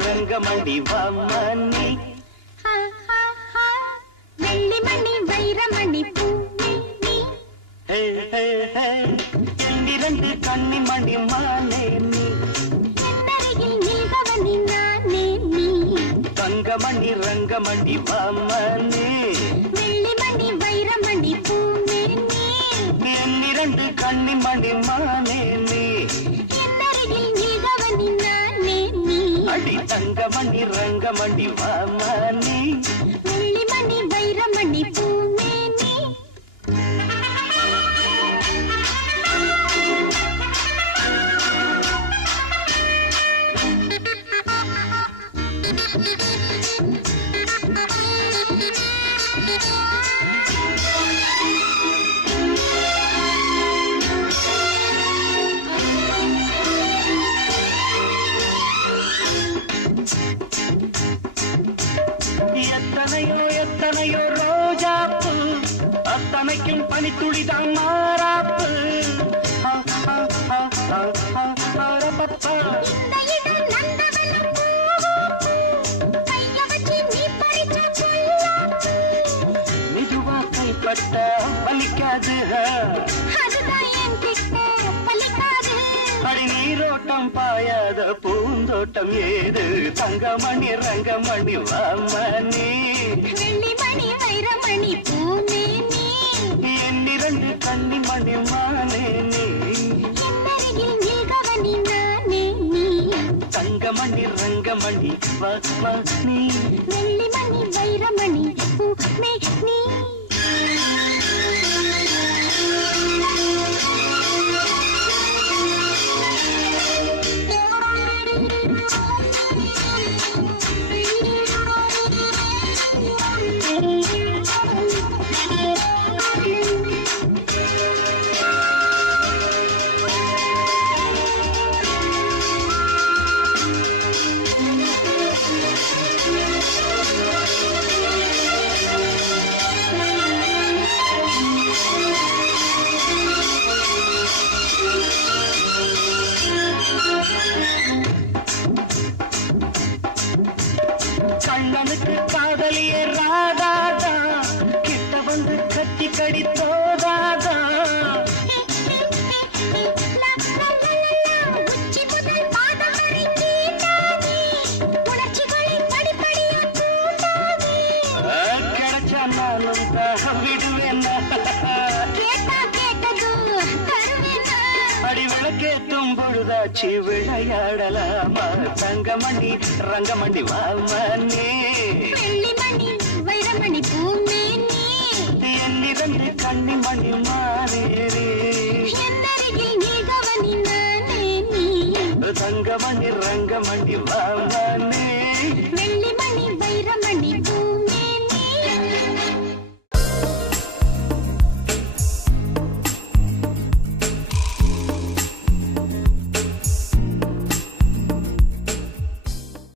రంగమణి వామని வெள்ளிமணி வைரமணி பூமி இரண்டு கன்னிமணி மானே நீ என்னருகில் நில்பவனி நானே நீ தங்கமணி ரங்கமணி வாமனி வெள்ளிமணி வைரமணி பூமி இரண்டு கன்னிமணி மானே நீ என்னருகில் நில்பவனி நானே நீ அடி தங்கமணி ரங்கமணி வாமனி வெள்ளிமணி வைரமணி பூமி எத்தனையோ எத்தனையோ ரோஜாப்பு அத்தனைக்கும் பனித்துளிதான் மாறாப்பு மெதுவா கைப்பட்ட பலிக்காது அடி நீரோட்டம் பாயாத பூந்தோட்டம் ஏது தங்கமணி ரங்கமணி வாமனி வெள்ளிமணி வைரமணி பூமி என்னிரண்டு கன்னிமணி மானே நீ என்னருகில் நில்பவனி நானே நீ தங்கமணி ரங்கமணி வாமனி வெள்ளிமணி வைரமணி பூமி நீ கண்ணனுக்கு காதலிய ராதாதா கிட்ட வந்து கட்டி கடித்தோதாதா கிடைச்சா நானும் விடுவேன் அடி விளக்கேற்றும் பொழுதாச்சு விளையாடலாமா தங்கமணி ரங்கமணி வாமனி வெள்ளிமணி வைரமணி பூமி என்னிரண்டு கன்னிமணி மாறேறி என்னருகில் நில்பவனி நானே நீ தங்கமணி ரங்கமணி வாமனி